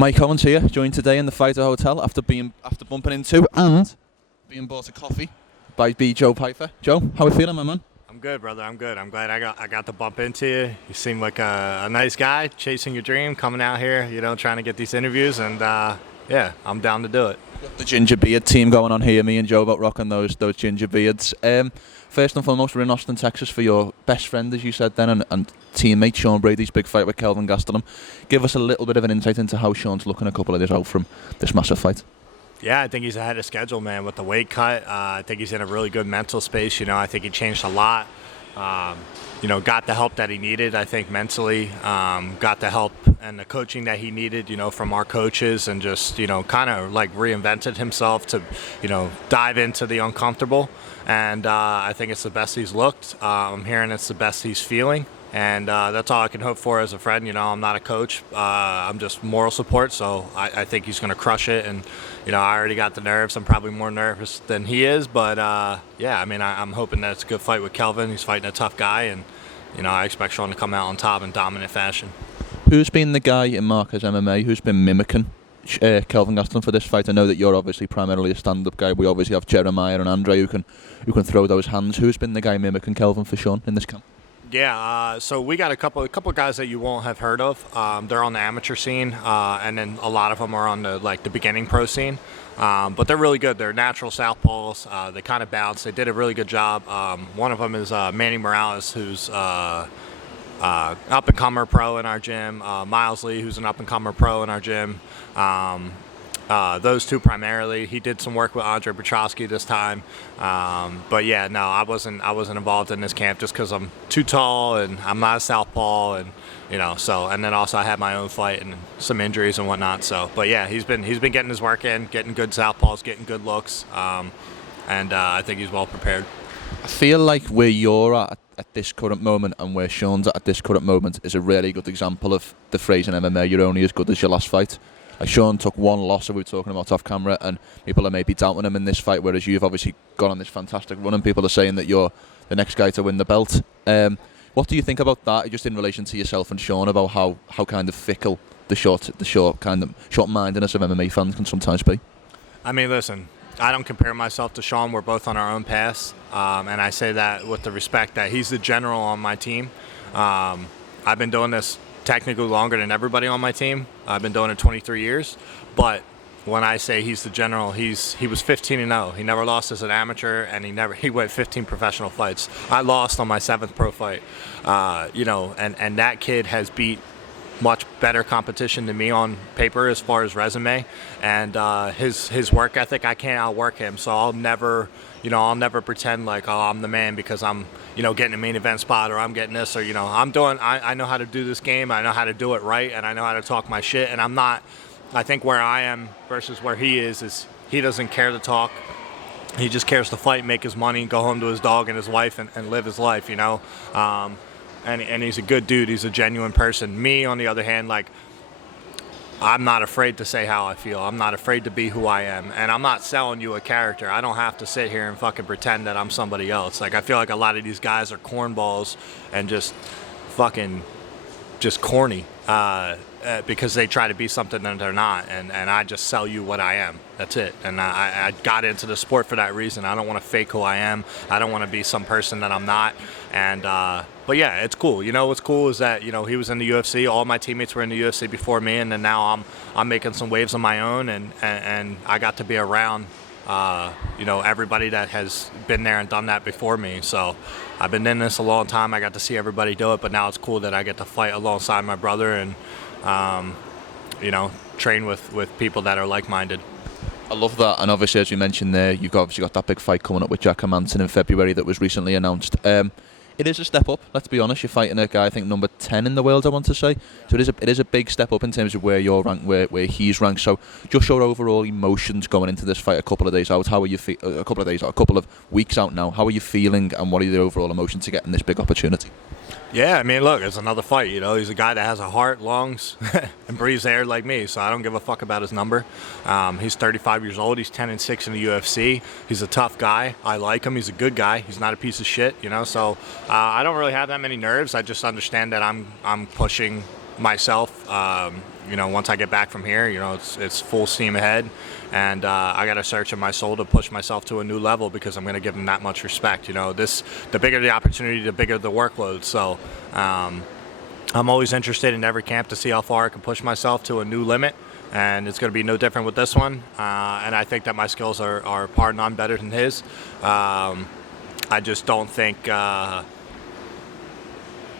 Mike Owens here, joined today in the Fighter Hotel after bumping into and being bought a coffee by Be Joe Pyfer. Joe, how are you feeling, my man? I'm good, brother. I'm good. I'm glad I got to bump into you. You seem like a nice guy, chasing your dream, coming out here, trying to get these interviews, and yeah, I'm down to do it. Got the ginger beard team going on here. Me and Joe about rocking those ginger beards. First and foremost, we're in Austin, Texas for your best friend, as you said then, and teammate Sean Brady's big fight with Kelvin Gastelum. Give us a little bit of an insight into how Sean's looking a couple of days out from this massive fight. Yeah, I think he's ahead of schedule, man, with the weight cut. I think he's in a really good mental space. I think he changed a lot. Got the help that he needed, I think, mentally. Got the help and the coaching that he needed, from our coaches, and just, kind of like reinvented himself to, dive into the uncomfortable. And I think it's the best he's looked. I'm hearing it's the best he's feeling. And that's all I can hope for as a friend. I'm not a coach. I'm just moral support. So I think he's going to crush it. And, I already got the nerves. I'm probably more nervous than he is. But, yeah, I mean, I'm hoping that it's a good fight with Kelvin. He's fighting a tough guy. And, I expect Sean to come out on top in dominant fashion. Who's been the guy in Marcus MMA who's been mimicking Kelvin Gastelum for this fight? I know that you're obviously primarily a stand-up guy. We obviously have Jeremiah and Andre who can throw those hands. Who's been the guy mimicking Kelvin for Sean in this camp? Yeah, so we got a couple of guys that you won't have heard of. They're on the amateur scene, and then a lot of them are on the beginning pro scene. But they're really good. They're natural southpaws. They kind of bounce. They did a really good job. One of them is Manny Morales, who's up-and-comer pro in our gym. Miles Lee, who's an up-and-comer pro in our gym. Those two primarily. He did some work with Andre Petrosky this time, but yeah, no, I wasn't involved in this camp just because I'm too tall and I'm not a southpaw, and and then also I had my own fight and some injuries and whatnot. So, but yeah, he's been getting his work in, getting good southpaws, getting good looks, and I think he's well prepared. I feel like where you're at this current moment and where Sean's at this current moment is a really good example of the phrase in MMA: you're only as good as your last fight. Like Sean took one loss, that we were talking about off camera, and people are maybe doubting him in this fight, whereas you've obviously gone on this fantastic run and people are saying that you're the next guy to win the belt. What do you think about that, just in relation to yourself and Sean, about how kind of fickle the short-mindedness of MMA fans can sometimes be? I mean, listen, I don't compare myself to Sean. We're both on our own paths, and I say that with the respect that he's the general on my team. I've been doing this technically longer than everybody on my team. I've been doing it 23 years, but when I say he's the general, he was 15-0. He never lost as an amateur, and he went 15 professional fights. I lost on my 7th pro fight, and that kid has beat much better competition than me on paper as far as resume, and his work ethic, I can't outwork him. So I'll never pretend like, oh, I'm the man because I'm getting a main event spot, or I'm getting this, or I know how to do this game. I know how to do it right, and I know how to talk my shit. And I'm not. I think where I am versus where he is he doesn't care to talk. He just cares to fight, make his money, go home to his dog and his wife, and live his life. And he's a good dude. He's a genuine person. Me, on the other hand, like, I'm not afraid to say how I feel. I'm not afraid to be who I am. And I'm not selling you a character. I don't have to sit here and fucking pretend that I'm somebody else. Like, I feel like a lot of these guys are cornballs and just fucking just corny because they try to be something that they're not. And I just sell you what I am. That's it. And I got into the sport for that reason. I don't want to fake who I am. I don't want to be some person that I'm not. And but yeah, it's cool. What's cool is that he was in the UFC. All my teammates were in the UFC before me, and then now I'm making some waves on my own, and I got to be around everybody that has been there and done that before me. So I've been in this a long time. I got to see everybody do it, but now it's cool that I get to fight alongside my brother and train with people that are like-minded. I love that, and obviously, as you mentioned there, you've obviously got that big fight coming up with Jack Hermansson in February that was recently announced. It is a step up, let's be honest. You're fighting a guy, I think, number 10 in the world, I want to say. So it is a big step up in terms of where you're ranked, where he's ranked. So just your overall emotions going into this fight a couple of days out. How are you a couple of weeks out now? How are you feeling, and what are the overall emotions to getting this big opportunity? Yeah, I mean, look, it's another fight. He's a guy that has a heart, lungs, and breathes air like me, so I don't give a fuck about his number. He's 35 years old. He's 10-6 in the UFC. He's a tough guy. I like him. He's a good guy. He's not a piece of shit, so I don't really have that many nerves. I just understand that I'm pushing myself. Once I get back from here, it's full steam ahead, and I got to search in my soul to push myself to a new level because I'm going to give them that much respect. The bigger the opportunity, the bigger the workload. So I'm always interested in every camp to see how far I can push myself to a new limit, and it's going to be no different with this one. And I think that my skills are par none better than his. I just don't think.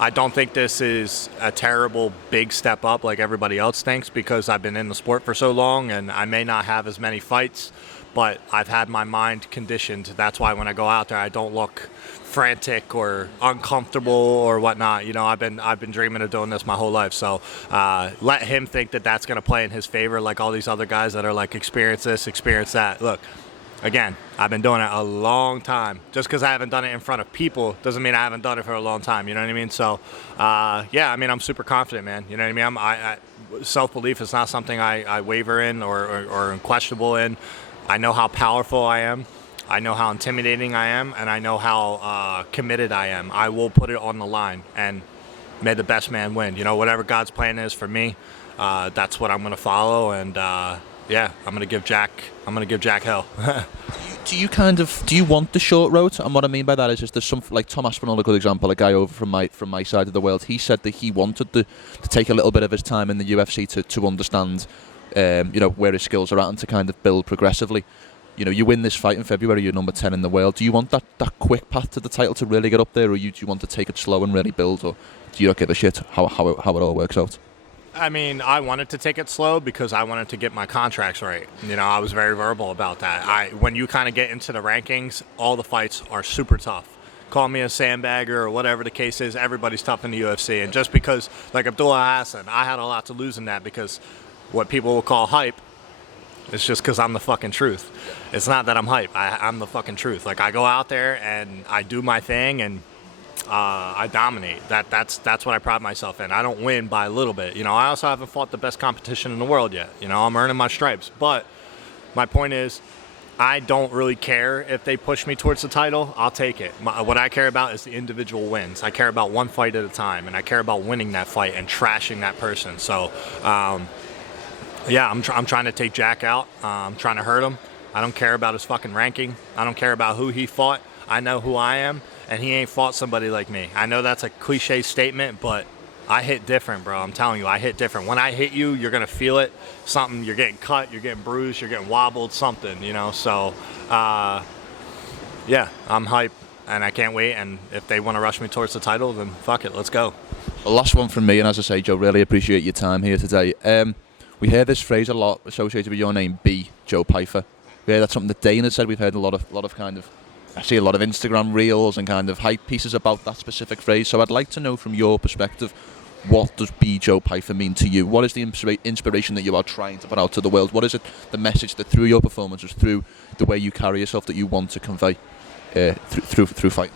I don't think this is a terrible big step up like everybody else thinks because I've been in the sport for so long and I may not have as many fights, but I've had my mind conditioned. That's why when I go out there, I don't look frantic or uncomfortable or whatnot. I've been dreaming of doing this my whole life. So let him think that that's going to play in his favor like all these other guys that are like experience this, experience that. Look. Again, I've been doing it a long time. Just because I haven't done it in front of people doesn't mean I haven't done it for a long time. You know what I mean? So, I'm super confident, man. You know what I mean? Self-belief is not something I waver in or questionable in. I know how powerful I am. I know how intimidating I am. And I know how committed I am. I will put it on the line. And may the best man win. Whatever God's plan is for me, that's what I'm going to follow. And, I'm gonna give Jack hell. Do you want the short road? And what I mean by that is there's some, like Tom Aspinall, a good example, a guy over from my side of the world. He said that he wanted to take a little bit of his time in the UFC to understand, where his skills are at and to kind of build progressively. You win this fight in February, you're number 10 in the world. Do you want that quick path to the title to really get up there, or do you want to take it slow and really build, or do you not give a shit how it all works out? I mean, I wanted to take it slow because I wanted to get my contracts right. I was very verbal about that. When you kind of get into the rankings, all the fights are super tough. Call me a sandbagger or whatever the case is, everybody's tough in the UFC. And just because, like Abdullah Hassan, I had a lot to lose in that because what people will call hype, it's just because I'm the fucking truth. It's not that I'm hype. I'm the fucking truth. Like, I go out there and I do my thing and I dominate. That's what I pride myself in. I don't win by a little bit. I also haven't fought the best competition in the world yet. I'm earning my stripes. But my point is, I don't really care if they push me towards the title. I'll take it. What I care about is the individual wins. I care about one fight at a time, and I care about winning that fight and trashing that person. So, I'm trying to take Jack out. I'm trying to hurt him. I don't care about his fucking ranking. I don't care about who he fought. I know who I am. And he ain't fought somebody like me. I know that's a cliche statement, but I hit different, bro. I'm telling you, I hit different. When I hit you, you're going to feel it. Something, you're getting cut, you're getting bruised, you're getting wobbled, something, So, I'm hyped, and I can't wait. And if they want to rush me towards the title, then fuck it, let's go. The last one from me, and as I say, Joe, really appreciate your time here today. We hear this phrase a lot associated with your name, Be Joe Pyfer. We hear that's something that Dana said. We've heard a lot of kind of, I see a lot of Instagram reels and kind of hype pieces about that specific phrase. So I'd like to know from your perspective, what does Be Joe Pyfer mean to you? What is the inspiration that you are trying to put out to the world? What is it, the message that through your performances, through the way you carry yourself, that you want to convey through fighting?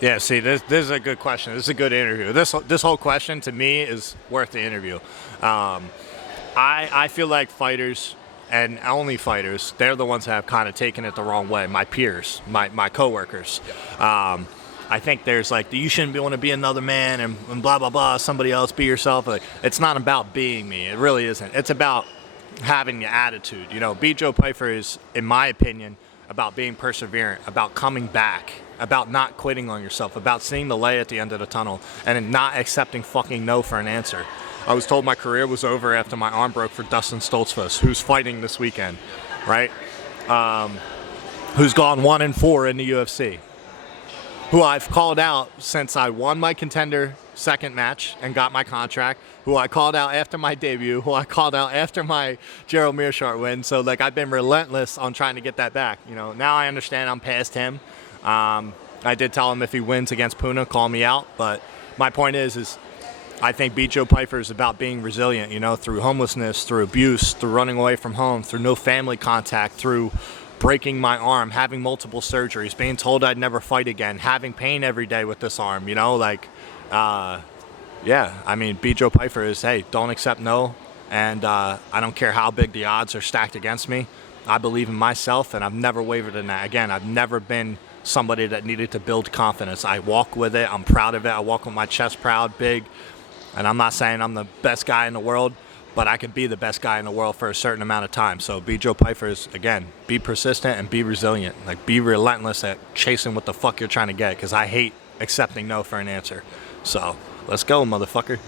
Yeah, see, this is a good question. This is a good interview. This whole question to me is worth the interview. I feel like fighters, and only fighters, they're the ones that have kind of taken it the wrong way. My peers, my coworkers. I think there's like, you shouldn't want to be another man and blah, blah, blah, somebody else, be yourself. Like, it's not about being me. It really isn't. It's about having the attitude. Be Joe Pyfer is, in my opinion, about being perseverant, about coming back, about not quitting on yourself, about seeing the light at the end of the tunnel and not accepting fucking no for an answer. I was told my career was over after my arm broke for Dustin Stoltzfus, who's fighting this weekend, right? Who's gone 1-4 in the UFC. Who I've called out since I won my Contender second match and got my contract. Who I called out after my debut. Who I called out after my Gerald Meerschaert win. So, like, I've been relentless on trying to get that back. Now I understand I'm past him. I did tell him if he wins against Puna, call me out. But my point is I think Be Joe Pyfer is about being resilient, through homelessness, through abuse, through running away from home, through no family contact, through breaking my arm, having multiple surgeries, being told I'd never fight again, having pain every day with this arm, Be Joe Pyfer is, hey, don't accept no, and I don't care how big the odds are stacked against me. I believe in myself, and I've never wavered in that. Again, I've never been somebody that needed to build confidence. I walk with it. I'm proud of it. I walk with my chest proud, big. And I'm not saying I'm the best guy in the world, but I can be the best guy in the world for a certain amount of time. So Be Joe Pyfer is, again, be persistent and be resilient. Like, be relentless at chasing what the fuck you're trying to get, because I hate accepting no for an answer. So let's go, motherfucker.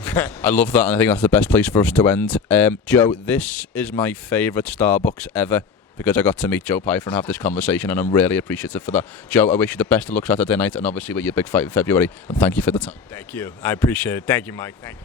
I love that, and I think that's the best place for us to end. Joe, this is my favourite Starbucks ever, because I got to meet Joe Pyfer and have this conversation, and I'm really appreciative for that. Joe, I wish you the best of luck Saturday night, and obviously with your big fight in February, and thank you for the time. Thank you. I appreciate it. Thank you, Mike. Thank you.